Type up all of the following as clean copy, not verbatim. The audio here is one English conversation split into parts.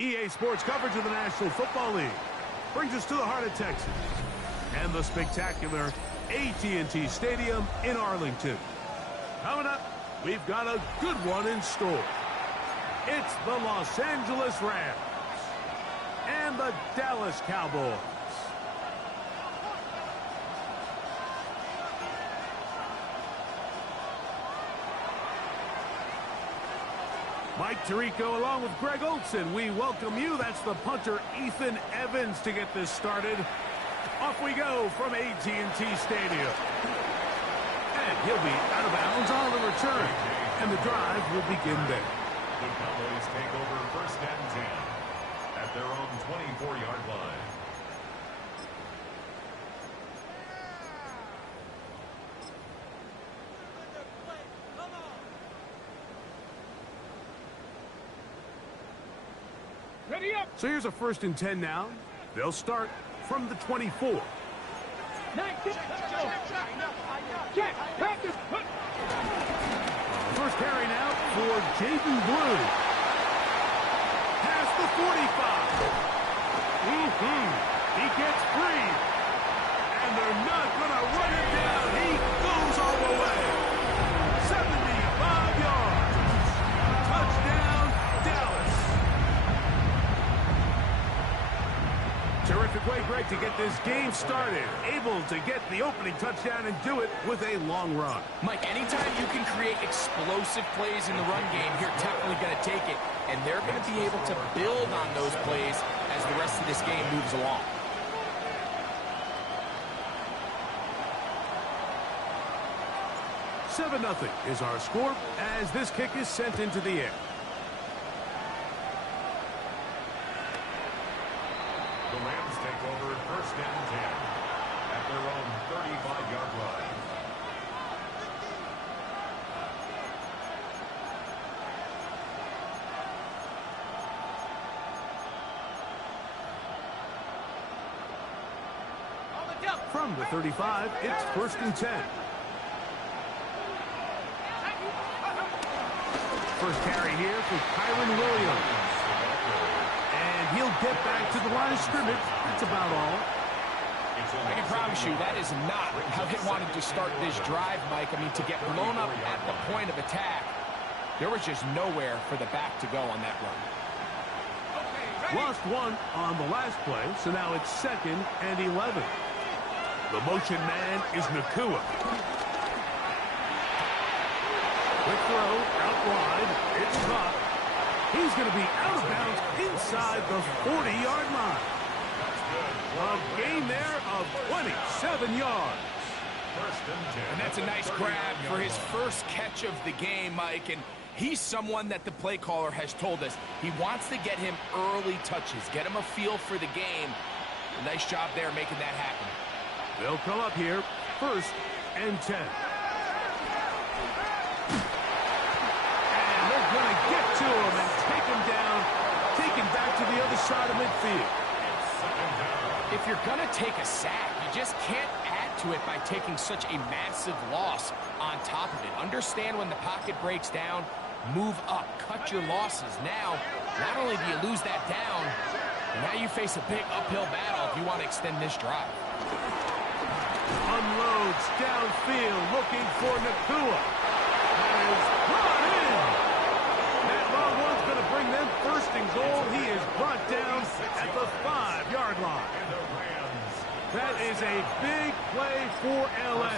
EA Sports coverage of the National Football League brings us to the heart of Texas and the spectacular AT&T Stadium in Arlington. Coming up, we've got a good one in store. It's the Los Angeles Rams and the Dallas Cowboys. Mike Tirico along with Greg Olson. We welcome you. That's the punter Ethan Evans to get this started. Off we go from AT&T Stadium. And he'll be out of bounds on the return. And the drive will begin there. The Cowboys take over first and 10 at their own 24-yard line. So here's a first and 10 now. They'll start from the 24. First carry now for Jaden Blue. Past the 45. He gets free. And they're not going to run him down. He goes all the way. 75 yards. Touchdown, Dallas. Terrific way, Greg, to get this game started. Able to get the opening touchdown and do it with a long run. Mike, anytime you can create explosive plays in the run game, you're definitely going to take it. And they're going to be able to build on those plays as the rest of this game moves along. Seven 0 is our score as this kick is sent into the air. The Rams take over first and 10 at their own 35-yard line. From the 35, it's first and 10. First carry here for Kyron Williams. And he'll get back to the line of scrimmage. That's about all. I can promise you that is not how they wanted to start this drive, Mike. I mean, to get blown up at the point of attack, there was just nowhere for the back to go on that run. Lost one on the last play, so now it's second and 11. The motion man is Nakua. Quick throw, out wide, it's caught. He's going to be out of bounds inside the 40-yard line. A gain there of 27 yards. First and 10. And that's a nice grab for his first catch of the game, Mike. And he's someone that the play caller has told us he wants to get him early touches, get him a feel for the game. A nice job there making that happen. They'll come up here, first and 10. And they're going to get to him and take him down, take him back to the other side of midfield. If you're going to take a sack, you just can't add to it by taking such a massive loss on top of it. Understand when the pocket breaks down, move up, cut your losses. Now, not only do you lose that down, now you face a big uphill battle if you want to extend this drive. Unloads downfield, looking for Nakua. That is brought in. That long one's going to bring them first and goal. He is brought down at the 5-yard line. That is a big play for LA.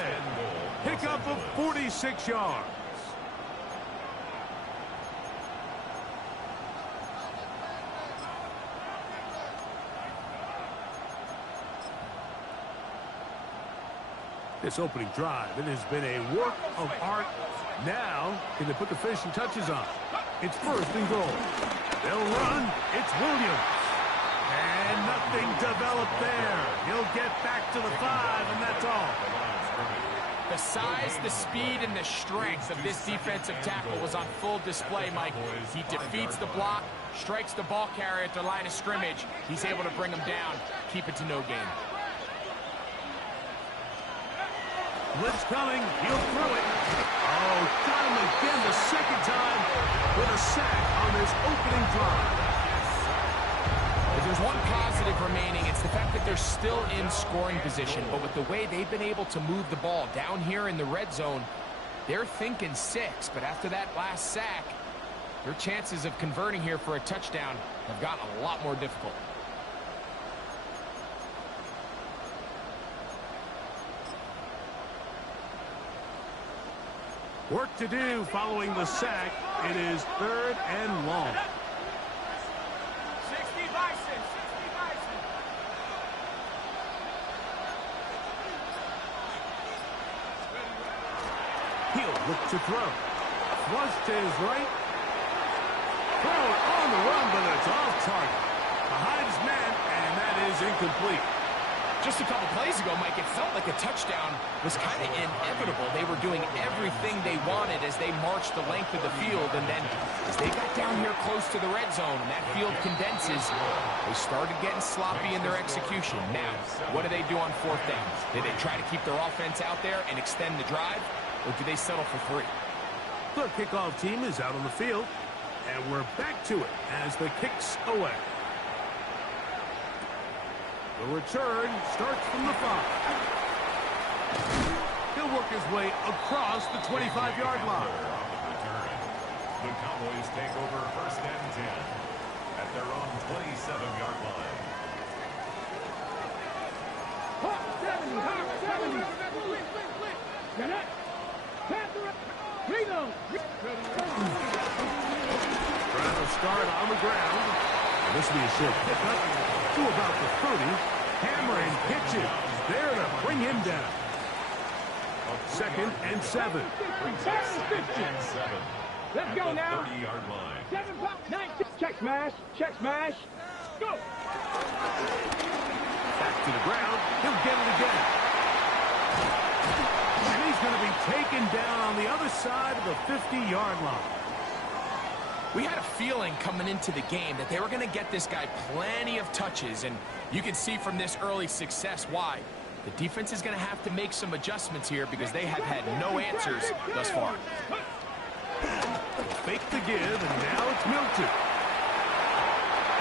Pickup of 46 yards. This opening drive, it has been a work of art. Now, can they put the finishing touches on? It's first and goal. They'll run. It's Williams. And nothing developed there. He'll get back to the 5, and that's all. The size, the speed, and the strength of this defensive tackle was on full display, Mike. He defeats the block, strikes the ball carrier at the line of scrimmage. He's able to bring him down, keep it to no gain. Blitz coming. He'll throw it. Oh, got him again the second time with a sack on this opening drive. there's one positive remaining, it's the fact that they're still in scoring position. But with the way they've been able to move the ball down here in the red zone, they're thinking 6. But after that last sack, their chances of converting here for a touchdown have gotten a lot more difficult. Work to do following the sack. It is 3rd and long. 60 Bison, 60 Bison. He'll look to throw. Flush to his right. Throw it on the run, but it's off target. Behind his man, and that is incomplete. Just a couple plays ago, Mike, it felt like a touchdown was kind of inevitable. They were doing everything they wanted as they marched the length of the field, and then as they got down here close to the red zone and that field condenses, they started getting sloppy in their execution. Now, what do they do on 4th down? Do they try to keep their offense out there and extend the drive, or do they settle for 3? The kickoff team is out on the field, and we're back to it as the kick's away. The return starts from the 5. He'll work his way across the 25-yard line. The Cowboys take over 1st and 10 at their own 27-yard line. Trying to start on the ground. This will be a short pickup to about the 30. Hammering pitches there to bring him down. 2nd and 7. Let's go now. 30-yard line. 7-19. Check smash. Check smash. Go. Back to the ground. He'll get it again. And he's going to be taken down on the other side of the 50-yard line. We had a feeling coming into the game that they were going to get this guy plenty of touches, and you can see from this early success why. The defense is going to have to make some adjustments here because they have had no answers thus far. Fake the give, and now it's Milton.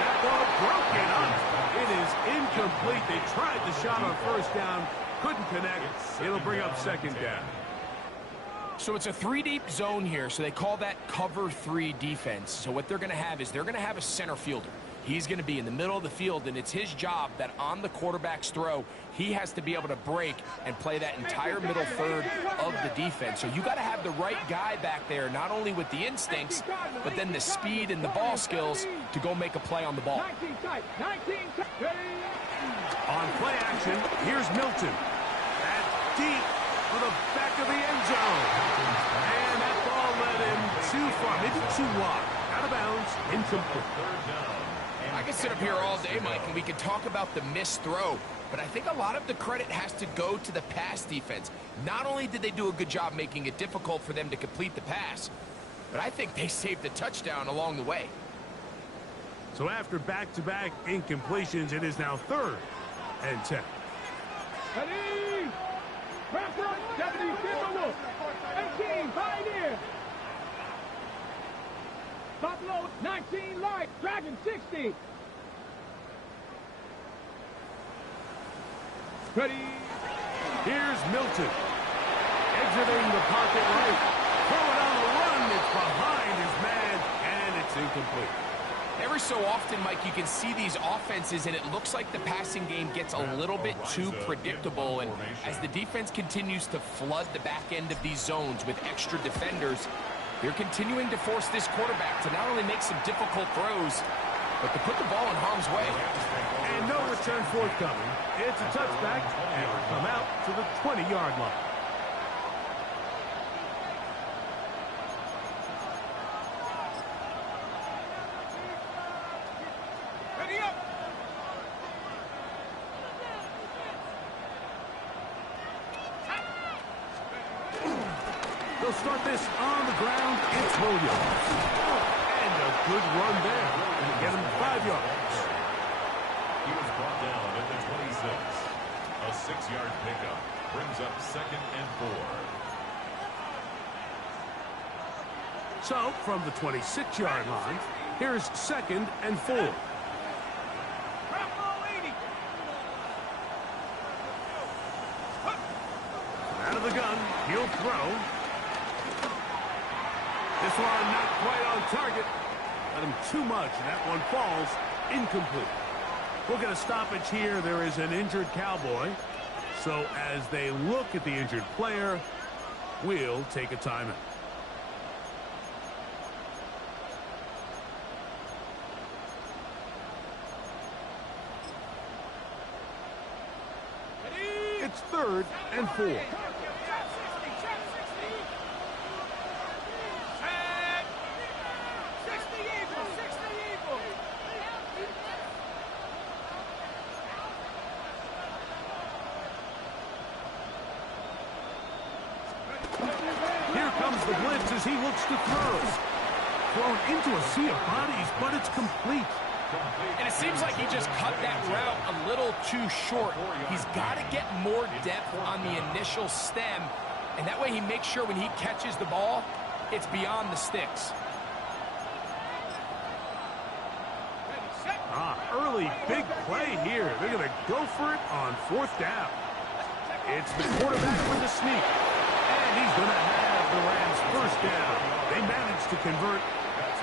That ball broken up. It is incomplete. They tried the shot on 1st down, couldn't connect. It'll bring up 2nd down. So it's a 3-deep zone here, so they call that cover 3 defense. So what they're going to have is they're going to have a center fielder. He's going to be in the middle of the field, and it's his job that on the quarterback's throw, he has to be able to break and play that entire middle third of the defense. So you got to have the right guy back there, not only with the instincts, but then the speed and the ball skills to go make a play on the ball. On play action, here's Milton. That's deep for the back of the end zone. And that ball led him too far, maybe too wide. Out of bounds, incomplete. I could sit up here all day, Mike, and we could talk about the missed throw, but I think a lot of the credit has to go to the pass defense. Not only did they do a good job making it difficult for them to complete the pass, but I think they saved the touchdown along the way. So after back-to-back incompletions, it is now 3rd and 10. Ready? Wrap up, 70, Timberwolf. 18, Pioneer. Buffalo, 19, Light. Dragon, 60. Ready? Here's Milton. Exiting the pocket right. Throw it on the run. It's behind his man, and it's incomplete. Every so often, Mike, you can see these offenses, and it looks like the passing game gets a little bit too predictable. And as the defense continues to flood the back end of these zones with extra defenders, they're continuing to force this quarterback to not only make some difficult throws, but to put the ball in harm's way. And no return forthcoming. It's a touchback, and we'll come out to the 20-yard line. They'll start this on the ground. It's Williams. And a good run there. And get him 5 yards. He was brought down at the 26. A 6-yard pickup brings up 2nd and 4. So, from the 26-yard line, here's 2nd and 4. He'll throw. This one not quite on target. Got him too much, and that one falls incomplete. We'll get a stoppage here. There is an injured Cowboy. So as they look at the injured player, we'll take a timeout. It's 3rd and 4. Here comes the blitz as he looks to throw. Thrown into a sea of bodies, but it's complete. And it seems like he just cut that route a little too short. He's got to get more depth on the initial stem, and that way he makes sure when he catches the ball, it's beyond the sticks. Early big play here. They're going to go for it on 4th down. It's the quarterback with the sneak, and he's going to have the Rams 1st down. They managed to convert.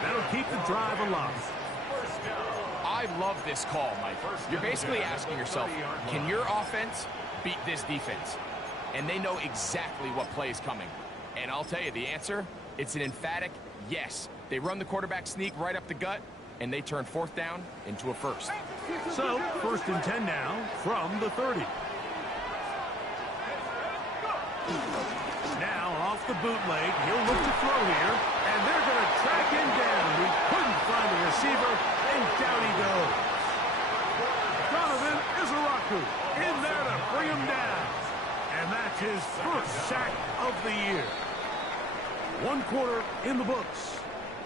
That'll keep the drive alive. I love this call, Mike. You're basically asking yourself, can your offense beat this defense? And they know exactly what play is coming. And I'll tell you the answer, it's an emphatic yes. They run the quarterback sneak right up the gut, and they turn 4th down into a 1st. So, 1st and 10 now from the 30. Now off the bootleg, he'll look to throw here, and they're going to track him down. He couldn't find a receiver, and down he goes. Donovan Izaraku in there to bring him down. And that's his 1st sack of the year. 1 quarter in the books.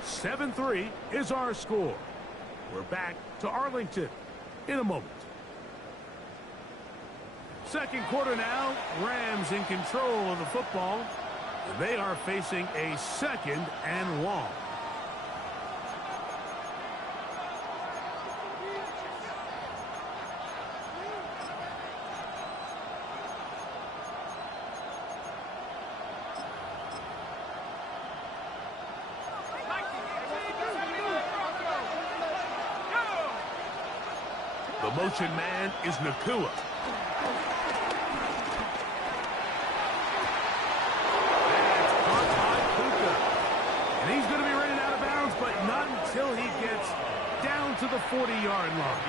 7-3 is our score. We're back to Arlington in a moment. 2nd quarter now. Rams in control of the football. They are facing a 2nd and long. The motion man is Nakua. That's caught by Puka. And he's going to be running out of bounds, but not until he gets down to the 40-yard line.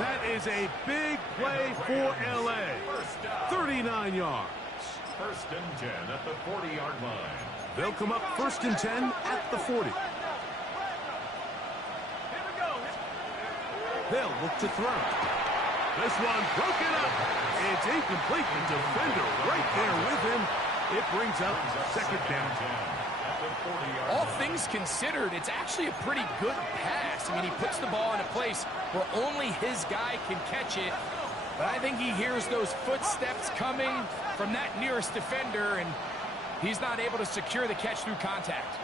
That is a big play for L.A. 39 yards. 1st and 10 at the 40-yard line. They'll come up 1st and 10 at the 40. They'll look to throw. This one broken up. It's incomplete. The defender right there with him. It brings up 2nd down. All things considered, it's actually a pretty good pass. I mean, he puts the ball in a place where only his guy can catch it. But I think he hears those footsteps coming from that nearest defender, and he's not able to secure the catch through contact.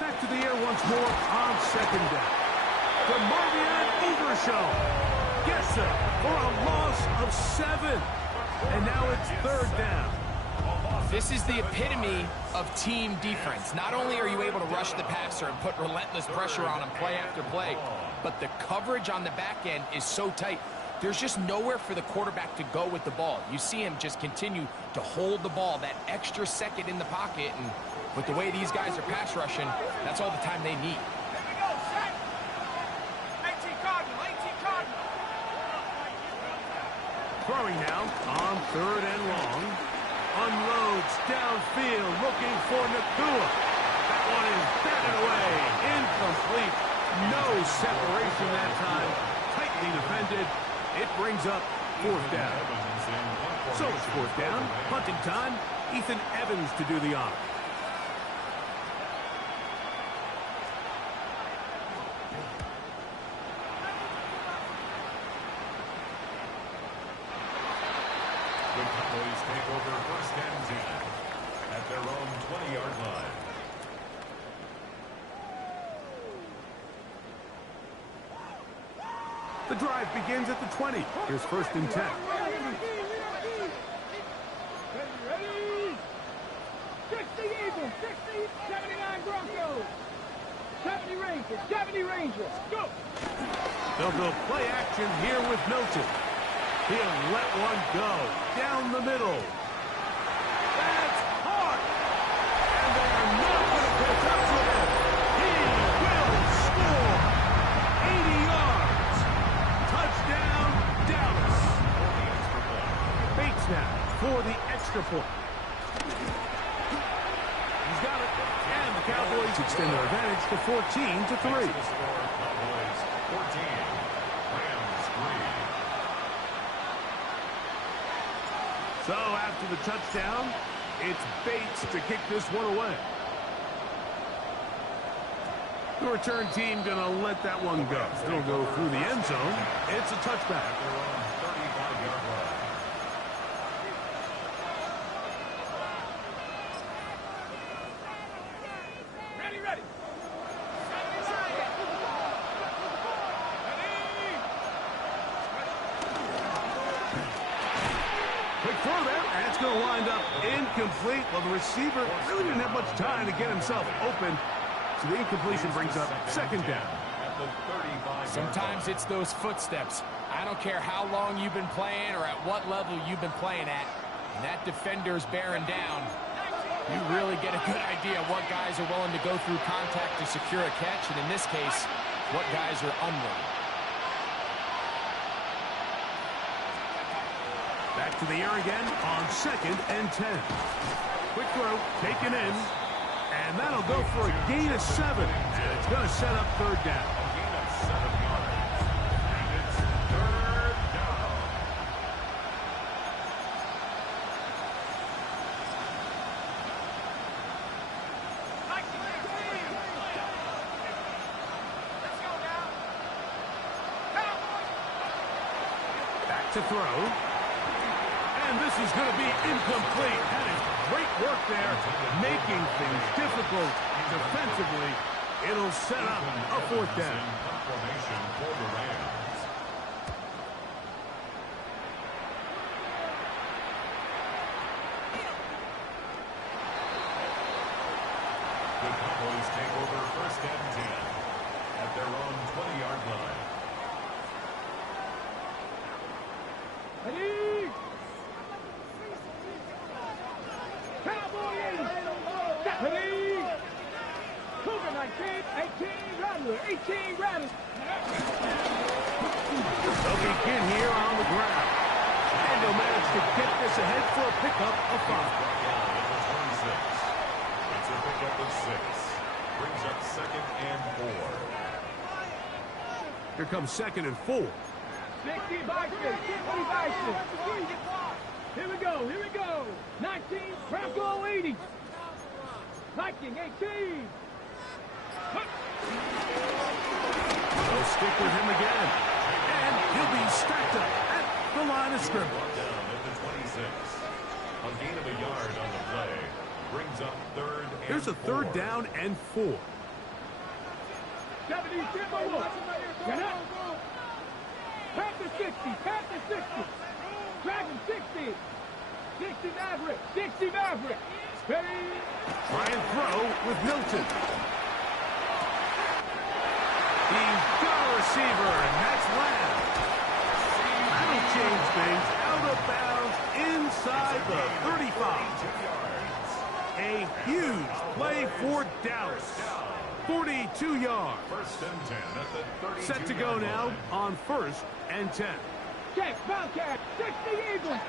Back to the air once more on 2nd down. The Marvion Overshow gets it for a loss of 7. And now it's 3rd down. This is the epitome of team defense. Not only are you able to rush the passer and put relentless pressure on him play after play, but the coverage on the back end is so tight. There's just nowhere for the quarterback to go with the ball. You see him just continue to hold the ball that extra second in the pocket, and with the way these guys are pass rushing, that's all the time they need. Throwing now on 3rd and long. Unloads downfield looking for Nakua. That one is batted away. Incomplete. No separation that time. Tightly defended. It brings up 4th down. So it's 4th down. Punting time. Ethan Evans to do the honor. The Cowboys take over 1st and 10 at their own 20-yard line. The drive begins at the 20. Here's 1st and 10. Ready? 60 Eagles, 60, 79 Broncos. 70 Rangers, 70 Rangers. Go! They'll go play action here with Milton. He'll let one go down the middle. That's hard. And they're not going to catch up to him. He will score. 80 yards. Touchdown, Dallas. Bates now for the extra point. He's got it. And the Cowboys extend their advantage to 14-3. Cowboys 14, Rams 3. So after the touchdown, it's Bates to kick this one away. The return team going to let that one go. It'll go through the end zone. It's a touchback. Their own 35-yard line. Ready. Quick throw there, and it's going to wind up incomplete. Well, the receiver really didn't have much time to get himself open. So the incompletion brings up second down. At the 35-yard Sometimes it's those footsteps. I don't care how long you've been playing or at what level you've been playing at. And that defender's bearing down. You really get a good idea of what guys are willing to go through contact to secure a catch, and in this case, what guys are unwilling. Back to the air again on 2nd and 10. Quick throw, taken in. And that'll go for a gain of 7. And it's going to set up third down. A gain of 7 yards. And it's third down. Back to throw. And this is going to be incomplete. That is great work there, making things difficult defensively. It'll set up a fourth down. Confirmation for the Rams. The Cowboys take over 1st and 10 at their own 20-yard line. Ready? Cowboy 80. Ready? Cougar 19, 18 Rattler, 18 Rattler. They'll begin here on the ground. And they'll manage to get this ahead for a pickup of 5. Down at the 26. It's a pickup of 6. Brings up 2nd and 4. Here comes 2nd and 4. 60 Bison, 60 Bison. Here we go. 19, Bronco 80. Viking 18. They'll stick with him again. And he'll be stacked up at the line of scrimmage. Down at the 26. A gain of a yard on the play. Brings up 3rd and 4. Here's a 3rd down and 4. 70 Timberwolves. Get up. Panther 60, Panther 60. Dragon 60. 60 Maverick, 60 Maverick. Ready? Try and throw with Milton. He's got a receiver, and that's Lamb. That'll change things. Out of bounds inside the 35. A huge play for Dallas. 42 yards. 1st and 10 at the 32. Set to go now on 1st and 10. Check, Bobcat, 60 Eagles.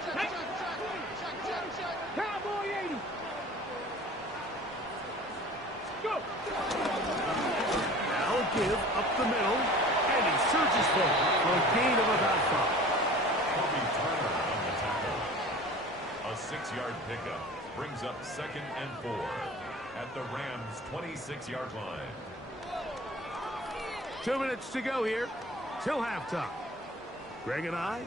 Cowboy 80. Go. Now give up the middle, and he surges forward for a gain of about 5. Kobe Turner on the tackle. A 6-yard pickup brings up 2nd and 4 at the Rams' 26-yard line. 2 minutes to go here till halftime. Greg and I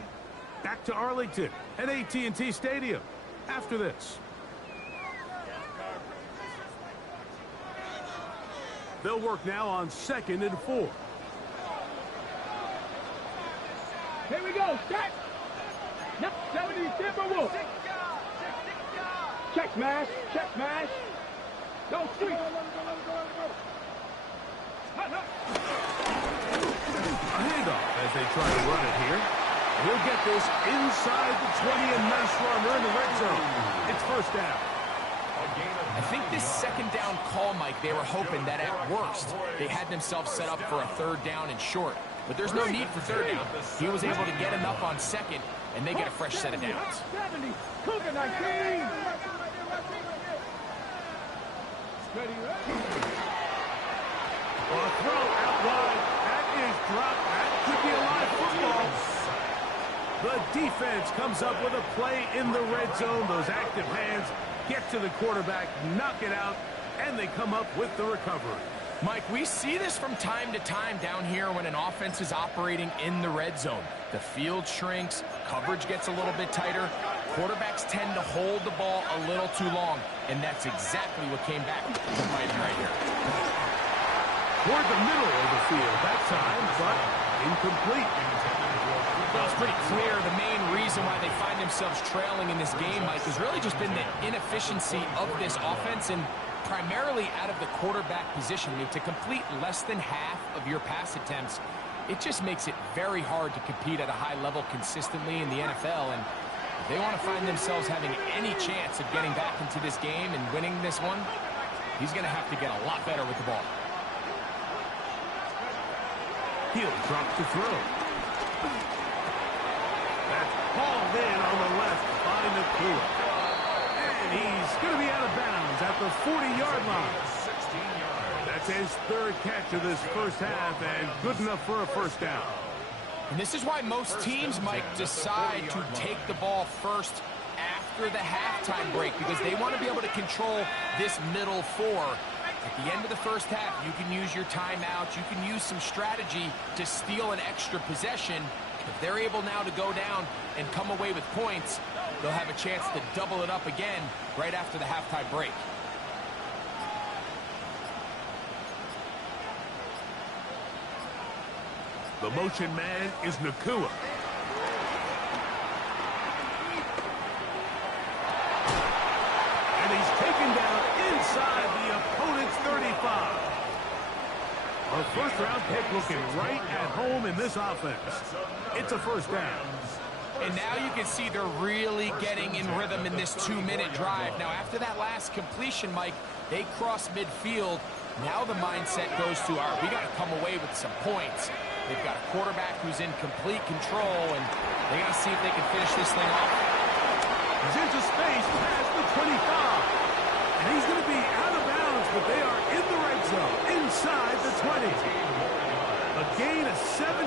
back to Arlington at AT&T Stadium after this. They'll work now on 2nd and 4. Here we go, set. Now, 70 Timberwolves. Check smash. Check smash. Don't streak. A handoff as they try to run it here. He'll get this inside the 20, and nice run. They're in the red zone. It's first down. I think this second down call, Mike, they were hoping that at worst they had themselves set up for a third down and short. But there's no need for third down. He was able to get enough on second, and they get a fresh set of downs. 70. Cougar 19. A throw out wide. That is dropped. That could be a live football. The defense comes up with a play in the red zone. Those active hands get to the quarterback, knock it out, and they come up with the recovery. Mike, we see this from time to time down here when an offense is operating in the red zone. The field shrinks, coverage gets a little bit tighter, quarterbacks tend to hold the ball a little too long, and that's exactly what came back to bite him right here. Toward the middle of the field that time, but incomplete. Well, it's pretty clear the main reason why they find themselves trailing in this game, Mike, has really just been the inefficiency of this offense and primarily out of the quarterback position. I mean, to complete less than half of your pass attempts, it just makes it very hard to compete at a high level consistently in the NFL. And if they want to find themselves having any chance of getting back into this game and winning this one, he's going to have to get a lot better with the ball. He'll drop to throw. That's hauled in on the left by Nakua. And he's going to be out of bounds at the 40-yard line. That's his third catch of this first half, and good enough for a first down. And this is why most teams, Mike, decide to take the ball first after the halftime break, because they want to be able to control this middle four. At the end of the first half, you can use your timeouts. You can use some strategy to steal an extra possession. If they're able now to go down and come away with points, they'll have a chance to double it up again right after the halftime break. The motion man is Nakua. And he's taken down inside the opponent's 35. A first-round pick looking right at home in this offense. It's a first down. And now you can see they're really getting in rhythm in this 2-minute drive. Now, after that last completion, Mike, they cross midfield. Now the mindset goes to, all right, we got to come away with some points. They've got a quarterback who's in complete control, and they got to see if they can finish this thing off. He's into space past the 25. And he's going to be out of bounds, but they are in the red zone, inside the 20. A gain of 17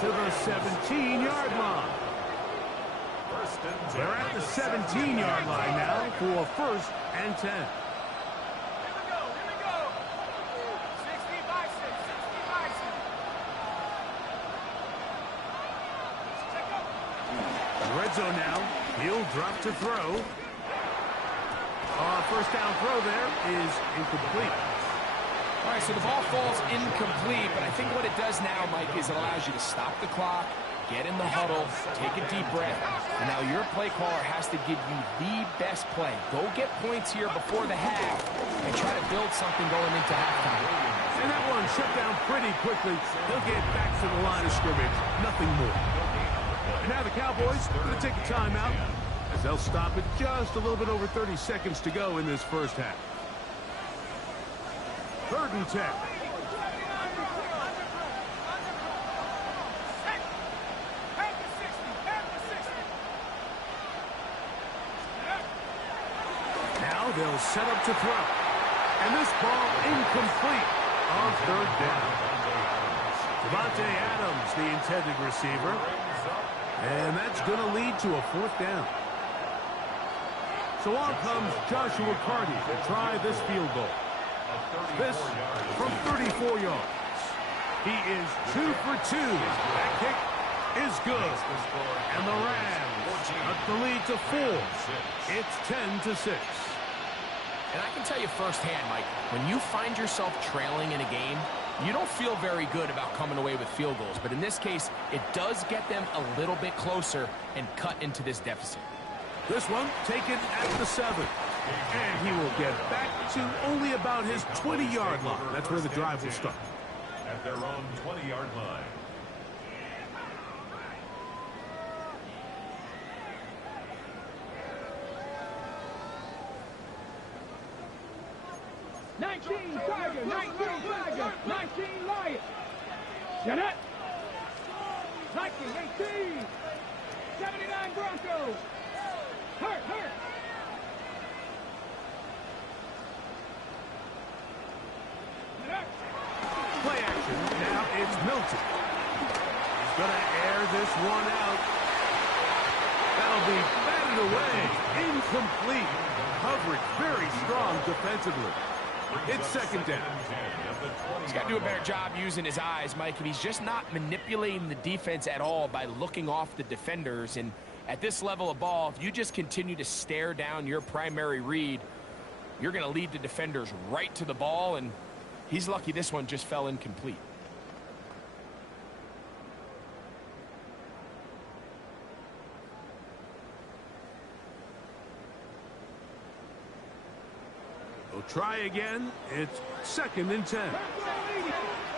to the 17-yard line. They're at the 17-yard line now for first and 10. Red zone now. He'll drop to throw. First down throw there is incomplete. All right, so the ball falls incomplete, but I think what it does now, Mike, is it allows you to stop the clock, get in the huddle, take a deep breath, and now your play caller has to give you the best play. Go get points here before the half and try to build something going into halftime. And that one shut down pretty quickly. They'll get back to the line of scrimmage. Nothing more. And now the Cowboys are going to take a timeout as they'll stop it just a little bit over 30 seconds to go in this first half. 3rd and 10. Now they'll set up to throw. And this ball incomplete on 3rd down. Devontae Adams, the intended receiver. And that's going to lead to a 4th down. So on comes Joshua Carty to try this field goal. This from 34 yards. He is 2 for 2. That kick is good. And the Rams cut the lead to 4. It's 10-6. And I can tell you firsthand, Mike, when you find yourself trailing in a game, you don't feel very good about coming away with field goals. But in this case, it does get them a little bit closer and cut into this deficit. This one taken at the 7. And he will get back to only about his 20-yard line. That's where the drive will start. At their own 20-yard line. Tiger, 19 Tiger, 19 Lion. Get it? 19, 18. 79 Broncos. Hurt. Play action. Now it's Milton. He's going to air this one out. That'll be batted away. Incomplete. Coverage very strong defensively. It's second down. He's got to do a better job using his eyes, Mike, and he's just not manipulating the defense at all by looking off the defenders. And at this level of ball, if you just continue to stare down your primary read, you're going to lead the defenders right to the ball, and he's lucky this one just fell incomplete. We'll try again. It's second and 10.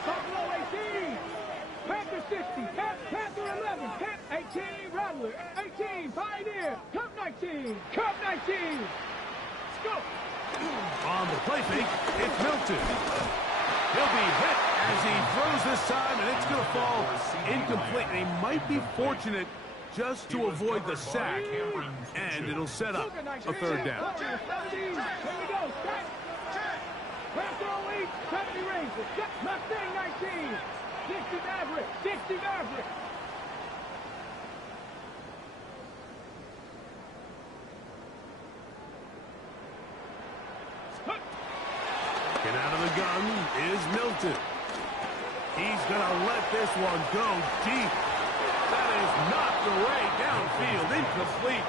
Buffalo 18. Panther 60. Panther 11. 18. Rattler. 18. Pioneer. Cup 19. Cup 19. Let's go. On the play fake, it's Milton. He'll be hit as he throws this time, and it's going to fall incomplete. And he might be fortunate just to avoid the sack, and it'll set up a third down. Here we go. Panther 08. 70 Razor. Mustang 19. 60 Maverick. 60 Maverick. Get out of the gun is Milton. He's going to let this one go deep. That is knocked away downfield, incomplete.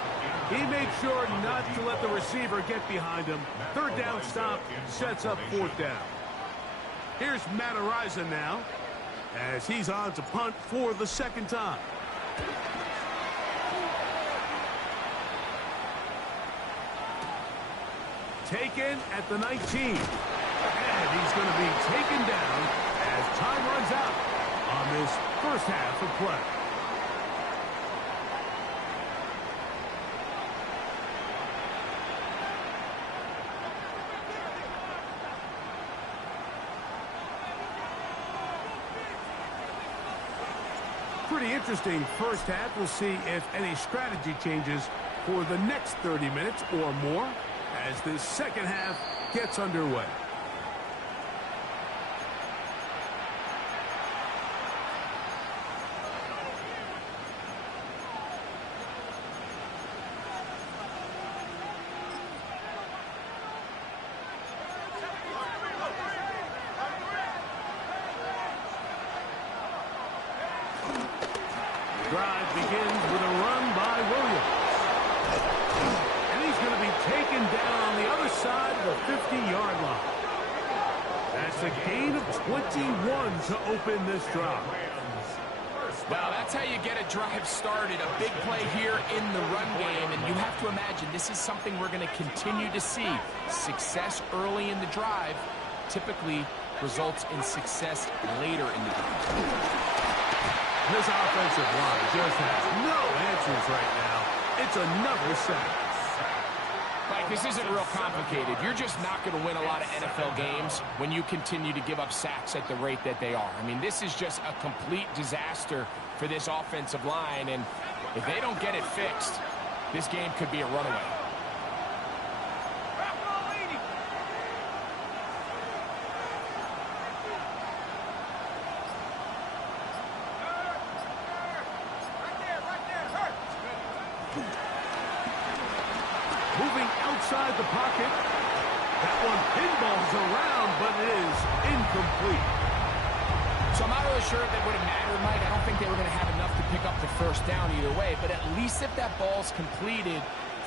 He made sure not to let the receiver get behind him. Third down stop sets up fourth down. Here's Matt Araiza now as he's on to punt for the second time. Taken at the 19. And he's going to be taken down as time runs out on this first half of play. Pretty interesting first half. We'll see if any strategy changes for the next 30 minutes or more as this second half gets underway. Drive begins with a run by Williams. And he's going to be taken down on the other side of the 50-yard line. That's a gain of 21 to open this drive. Well, that's how you get a drive started. A big play here in the run game, and you have to imagine this is something we're going to continue to see. Success early in the drive typically results in success later in the drive. This offensive line just has no answers right now. It's another sack. Mike, this isn't real complicated. You're just not going to win a lot of NFL games when you continue to give up sacks at the rate that they are. I mean, this is just a complete disaster for this offensive line, and if they don't get it fixed, this game could be a runaway. Moving outside the pocket. That one pinballs around, but it is incomplete. So I'm not really sure if that would have mattered, Mike. I don't think they were going to have enough to pick up the first down either way. But at least if that ball's completed,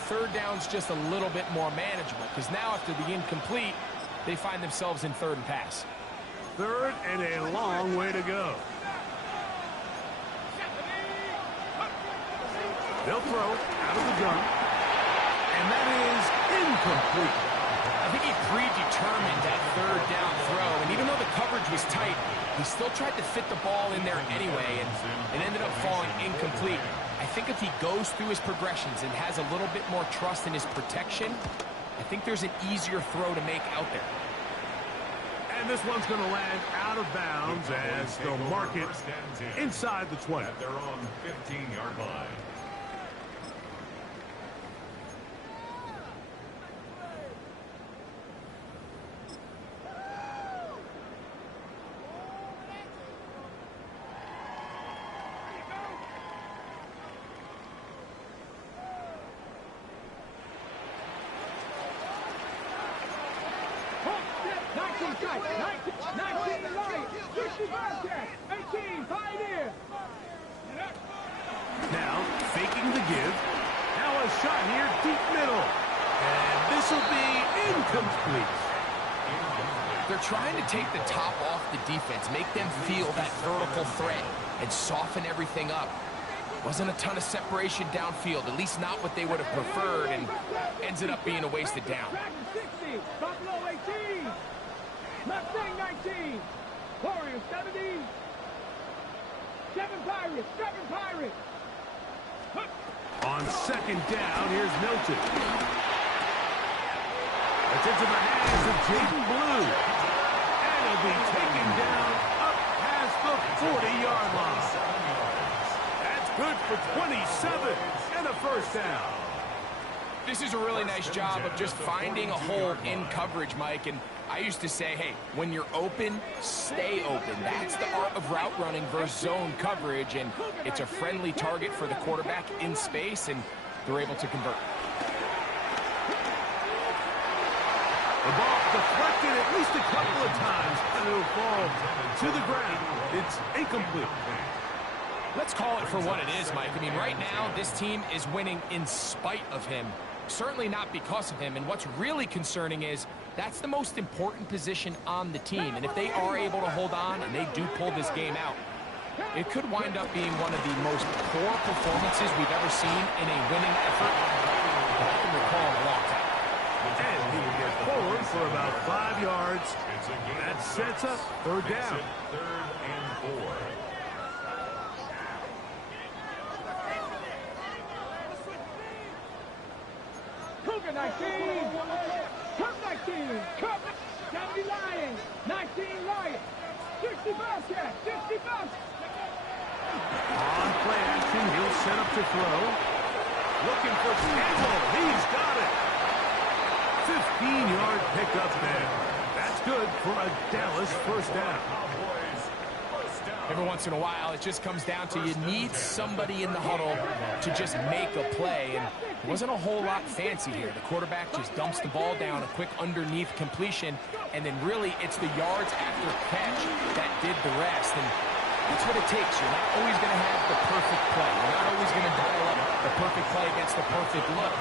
third down's just a little bit more manageable. Because now after the incomplete, they find themselves in third and pass. Third and a long way to go. They'll throw out of the gun. And that is incomplete. I think he predetermined that third down throw, and even though the coverage was tight, he still tried to fit the ball in there anyway, and it ended up falling incomplete. I think if he goes through his progressions and has a little bit more trust in his protection, I think there's an easier throw to make out there. And this one's going to land out of bounds as they'll mark it inside the 20. At their own 15-yard line. Now, faking the give. Now a shot here, deep middle. And this will be incomplete. They're trying to take the top off the defense, make them feel that vertical threat, and soften everything up. Wasn't a ton of separation downfield, at least not what they would have preferred, and ends up being a wasted down. Buffalo 18. Mustang 19. Warriors 70. 7 Pirates. 7 Pirates. On second down, here's Milton. It's into the hands of Jaden Blue. And he'll be taken down up past the 40-yard line. That's good for 27 and a first down. This is a really nice job of just finding a hole in coverage, Mike. And I used to say, hey, when you're open, stay open. That's the art of route running versus zone coverage. And it's a friendly target for the quarterback in space, and they're able to convert. The ball deflected at least a couple of times, and it'll fall to the ground. It's incomplete. Let's call it for what it is, Mike. I mean, right now, this team is winning in spite of him. Certainly not because of him. And what's really concerning is that's the most important position on the team. And if they are able to hold on and they do pull this game out, it could wind up being one of the most poor performances we've ever seen in a winning effort that I can recall in a long time. And he will get forward for about 5 yards. That sets up third down. Third and 4. Cougar 19. Cup 19. Cup 70 Lions. 19 Lions. 60 Bobcats. 60 Bobcats. On play action, he'll set up to throw. Looking for Campbell. He's got it. 15-yard pickup there. That's good for a Dallas first down. Every once in a while, it just comes down to you need somebody in the huddle to just make a play. And it wasn't a whole lot fancy here. The quarterback just dumps the ball down, a quick underneath completion, and then really it's the yards after catch that did the rest. And that's what it takes. You're not always going to have the perfect play. You're not always going to dial up the perfect play against the perfect look.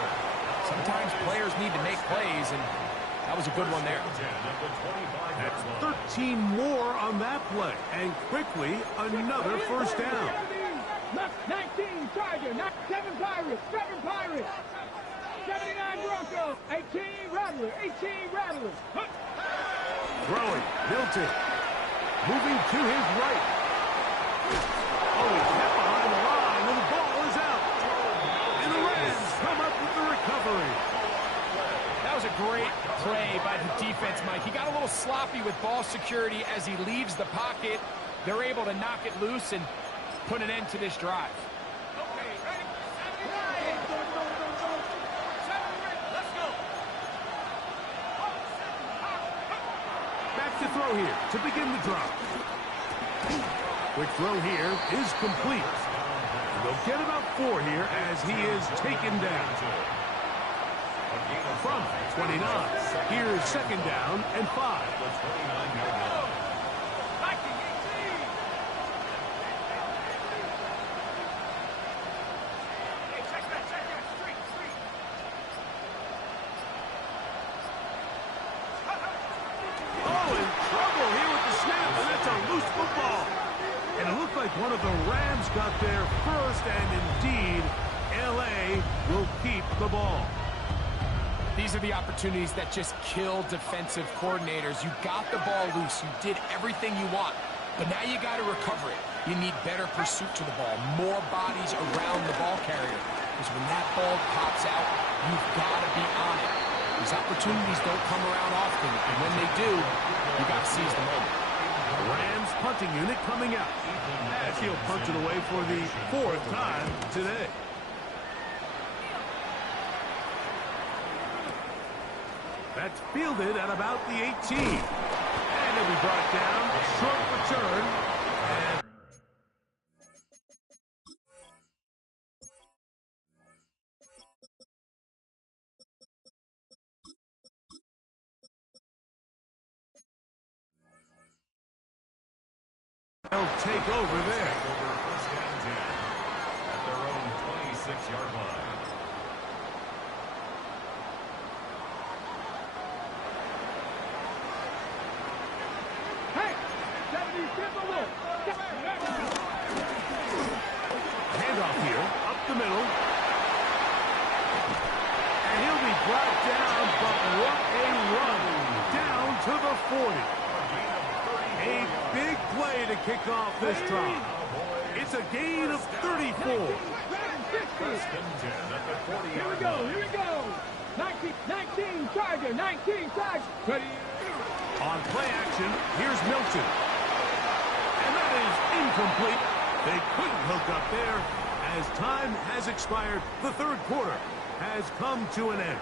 Sometimes players need to make plays, and that was a good one there. That's 13 more on that play. And quickly, another first down. 19 Tiger. 7 Pirates. 7 Pirates. 79 Broncos. 18 Rattlers. 18 Rattlers. Throwing. Milton. Moving to his right. Oh, he kept behind the line, and the ball is out. And the Rams come up with the recovery. That was a great play by the defense, Mike. He got a little sloppy with ball security as he leaves the pocket. They're able to knock it loose and put an end to this drive. Back to throw here to begin the drive. Quick throw here is complete. They'll get about 4 here as he is taken down. From 29, here's second down and 5. Oh, in trouble here with the snap, and that's a loose football. And it looked like one of the Rams got there first, and indeed, L.A. will keep the ball. These are the opportunities that just kill defensive coordinators. You got the ball loose. You did everything you want. But now you got to recover it. You need better pursuit to the ball, more bodies around the ball carrier. Because when that ball pops out, you've got to be on it. These opportunities don't come around often, and when they do, you got to seize the moment. The Rams punting unit coming out. As he'll punch it away for the 4th time today. That's fielded at about the 18. And it'll be brought down. Short return. And they'll take over there. First and 10 at their own 26-yard line. Handoff here, up the middle. And he'll be brought down, but what a run. Down to the 40. A big play to kick off this drive. It's a gain of 34. First and 10 at the 40-yard line. Here we go. 19 Charger, 19 Charger. Ready. On play action, here's Milton. And that is incomplete. They couldn't hook up there. As time has expired, the 3rd quarter has come to an end.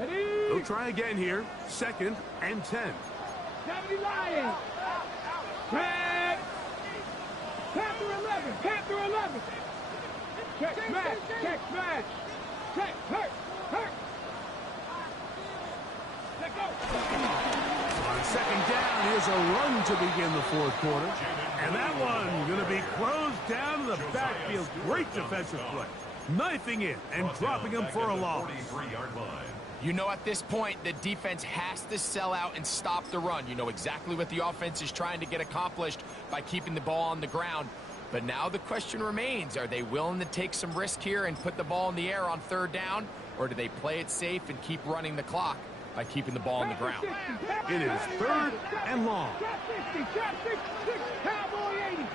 Ready. They'll try again here. 2nd and 10. 70 Lions. Red. Panther 11. Panther 11. Check smash. Check smash. Check. Hurt. Hurt. Let go. On 2nd down, here's a run to begin the 4th quarter. And that one going to be closed down in the backfield. Great defensive play. Knifing in and dropping him for a loss. 43-yard line. You know, at this point, the defense has to sell out and stop the run. You know exactly what the offense is trying to get accomplished by keeping the ball on the ground. But now the question remains, are they willing to take some risk here and put the ball in the air on 3rd down? Or do they play it safe and keep running the clock by keeping the ball on the ground? It is 3rd and long. Trap 60. Trap 66. Cowboy 80.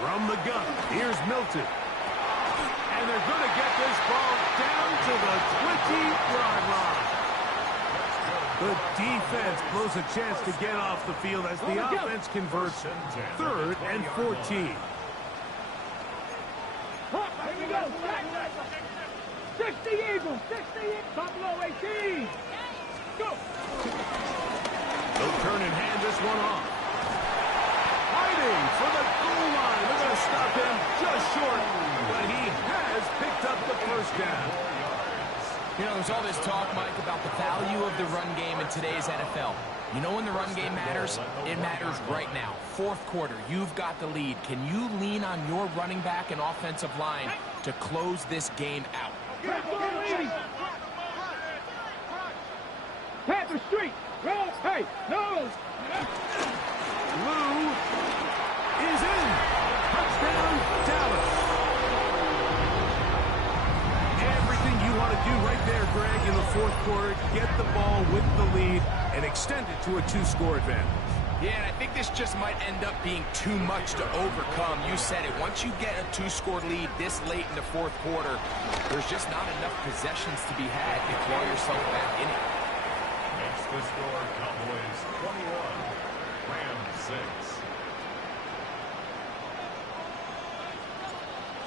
From the gun, here's Milton. And they're going to get this ball down to the 20-yard line. The defense blows a chance to get off the field as the offense converts 3rd and 14. Here we go. 60 Eagles. 60 Eagles. Buffalo 18. Go. They'll turn and hand this one off. Fighting for the goal line. They're going to stop him just short, but he has picked up the 1st down. You know, there's all this talk, Mike, about the value of the run game in today's NFL. You know when the run game matters? It matters right now. 4th quarter, you've got the lead. Can you lean on your running back and offensive line to close this game out? Panther Street. Roll. Hey, no. Lou is in. Touchdown, Dallas. Everything you want to do right there, Greg, in the 4th quarter, get the ball with the lead and extend it to a 2-score advantage. Yeah, and I think this just might end up being too much to overcome. You said it. Once you get a 2-score lead this late in the 4th quarter, there's just not enough possessions to be had to claw yourself back in it. Next to score, Cowboys 21, Rams 6.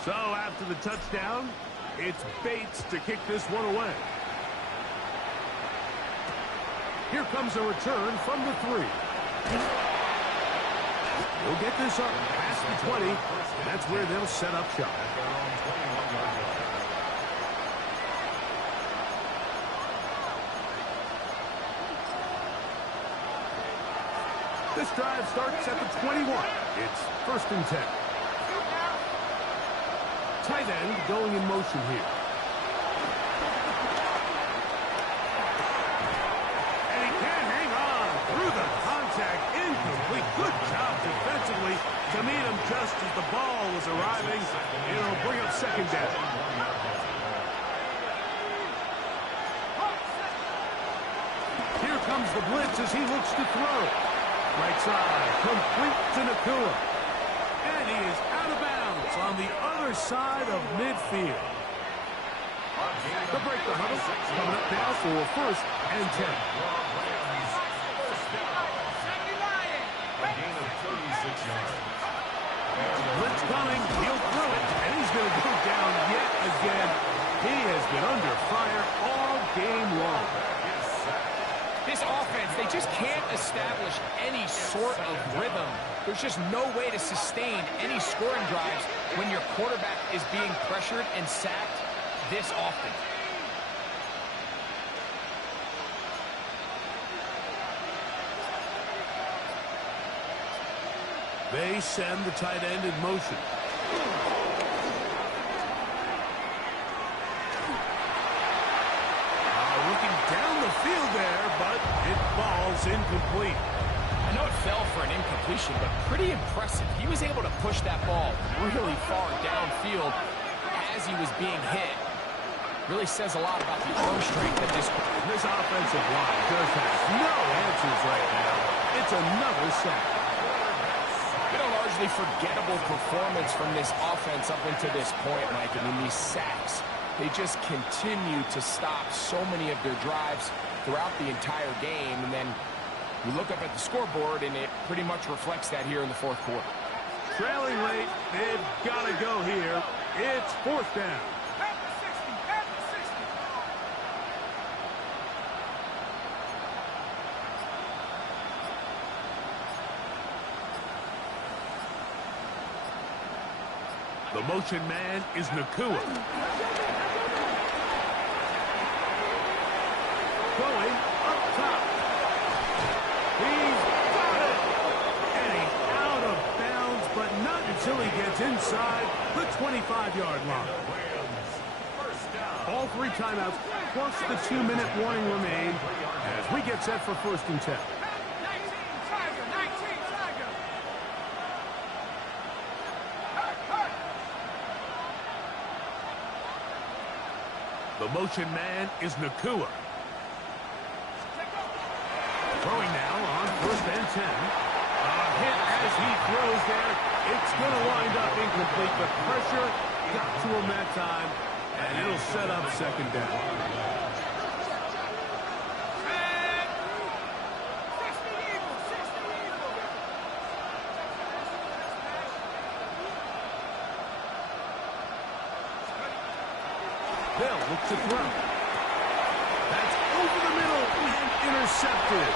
So after the touchdown, it's Bates to kick this one away. Here comes a return from the 3. He'll get this up past the 20. That's where they'll set up shop. This drive starts at the 21. It's First and 10. Tight end going in motion here. And he can't hang on through the contact. Incomplete. Good job defensively to meet him just as the ball was arriving. It'll bring up second down. Here comes the blitz as he looks to throw. Right side, complete to Nakua. And he is out of bounds on the other side of midfield. To break the huddle, coming up now for first and 10. A gain of 36 yards. Blitz coming, he'll throw it, and he's going to go down yet again. He has been under fire all game long. This offense, they just can't establish any sort of rhythm. There's just no way to sustain any scoring drives when your quarterback is being pressured and sacked this often. They send the tight end in motion. Looking down the field there, but it falls incomplete. I know it fell for an incompletion, but pretty impressive. He was able to push that ball really far downfield as he was being hit. Really says a lot about the arm strength of this. This offensive line just has no answers right now. It's another sack. Been a largely forgettable performance from this offense up until this point, Mike. I mean, these sacks, they just continue to stop so many of their drives throughout the entire game. And then you look up at the scoreboard, and it pretty much reflects that here in the fourth quarter. Trailing late, they've got to go here. It's fourth down. The motion man is Nakua. Going up top. He's got it. And he's out of bounds, but not until he gets inside the 25-yard line. All three timeouts, plus the 2-minute warning remain as we get set for first and 10. The motion man is Nakua. Throwing now on first and 10. A hit as he throws there. It's going to wind up incomplete. The pressure got to him that time, and it'll set up second down. Bell looks to throw. That's over the middle and intercepted.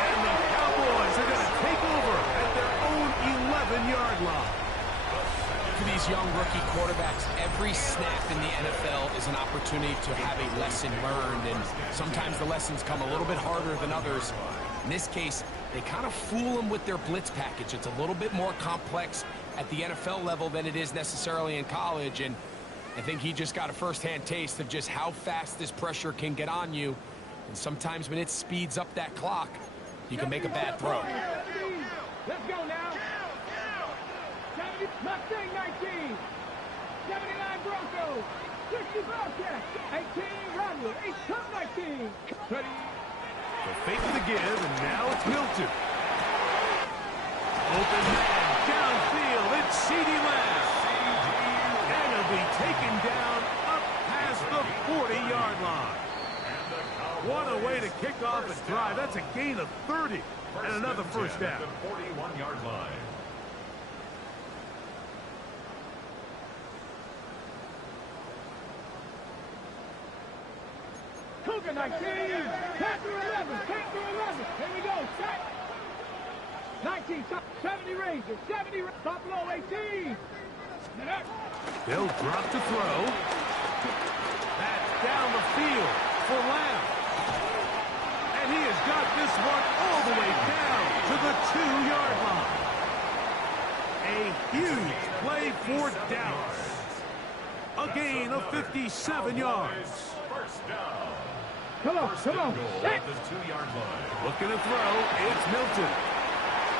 And the Cowboys are going to take over at their own 11-yard line. For these young rookie quarterbacks, every snap in the NFL is an opportunity to have a lesson learned, and sometimes the lessons come a little bit harder than others. In this case, they kind of fool them with their blitz package. It's a little bit more complex at the NFL level than it is necessarily in college, and I think he just got a first-hand taste of just how fast this pressure can get on you. And sometimes when it speeds up that clock, you can make a bad throw. Let's go now. 70, Mustang 19. 79 Broncos. 60 Bobcats. 18 Rodwell. 8 Cup 19. Ready. The fake to the give, and now it's Milton. Open man, downfield, it's CeeDee Lamb. And he'll be taken down up past the 40-yard line. What a way to kick off a drive. That's a gain of 30 and another first down. 41-yard line. Cougar 19. 10 through 11. 10 through 11. Here we go. Set. 19. 70 Rangers. 70 Buffalo 18. They'll drop to throw. That's down the field for Lamb. And he has got this one all the way down to the 2-yard line. a huge play for Dallas. A gain of 57 yards. First down. Come on, First come on. and goal Set. at the 2-yard line. Looking to throw, it's Milton.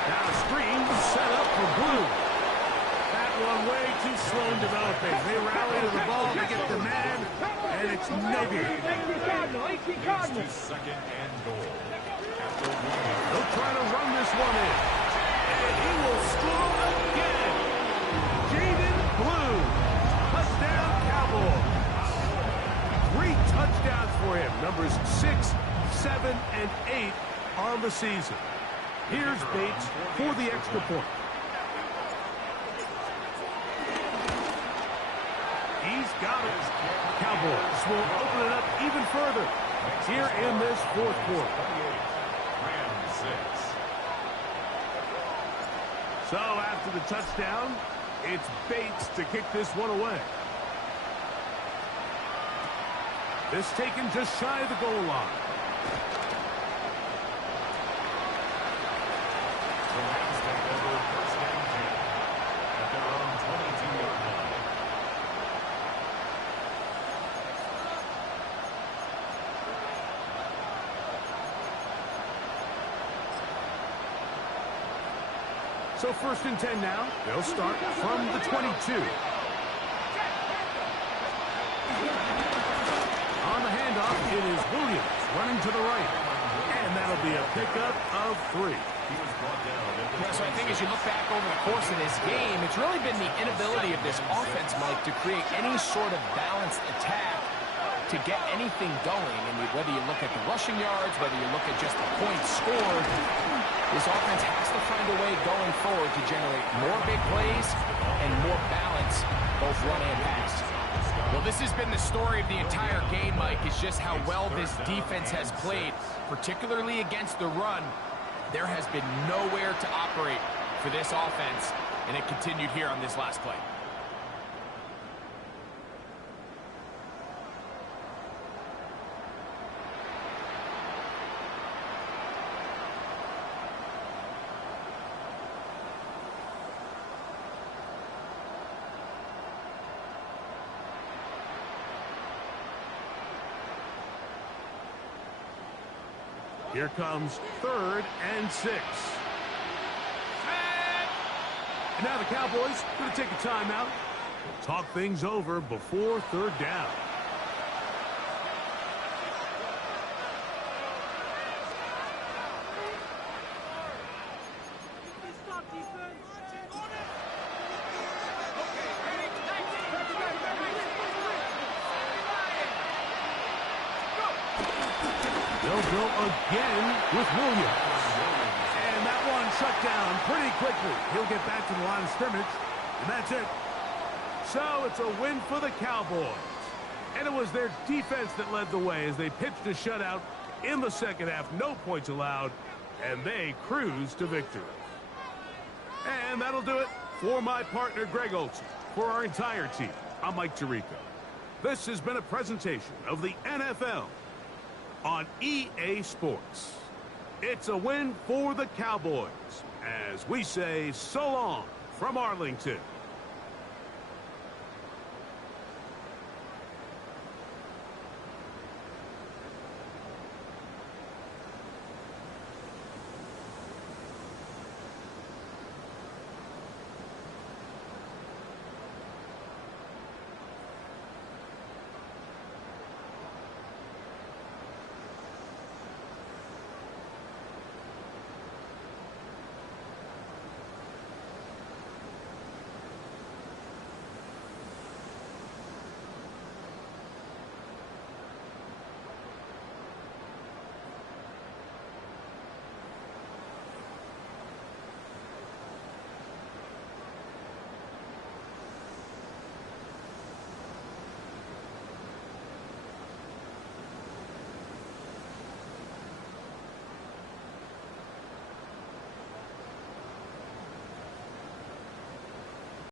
Now a screen set up for Blue. That one way too slow in developing. They rally to the ball to get the man, and it's no good. 18 Cardinal, 18 Here's Cardinal. to second and goal. At the 1-yard They'll try to run this one in. And he will score again. Jaden Blue. Touchdown, Cowboys. 3 touchdowns for him. Numbers 6, 7, and 8 on the season. Here's Bates for the extra point. He's got it. Cowboys will open it up even further here in this fourth quarter. Rams 6. So after the touchdown, it's Bates to kick this one away. This taken just shy of the goal line. The Rams take over first and 10 at their own 22-yard line. So first and 10 now. They'll start from the 22. On the handoff, it is Williams running to the right. And that'll be a pickup of 3. He was brought down at the Yeah, so I think as you look back over the course of this game, it's really been the inability of this offense, Mike, to create any sort of balanced attack to get anything going. And whether you look at the rushing yards, whether you look at just the points scored, this offense has to find a way going forward to generate more big plays and more balance, both run and pass. Well, this has been the story of the entire game, Mike, is just how well this defense has played, particularly against the run. There has been nowhere to operate for this offense, and it continued here on this last play. Here comes 3rd and 6. And now the Cowboys going to take a timeout. We'll talk things over before 3rd down. They'll go again with Williams. And that one shut down pretty quickly. He'll get back to the line of scrimmage, and that's it. So it's a win for the Cowboys. And it was their defense that led the way as they pitched a shutout in the second half. No points allowed, and they cruised to victory. And that'll do it for my partner, Greg Olson. For our entire team, I'm Mike Tirico. This has been a presentation of the NFL on EA Sports. It's a win for the Cowboys, as we say so long from Arlington.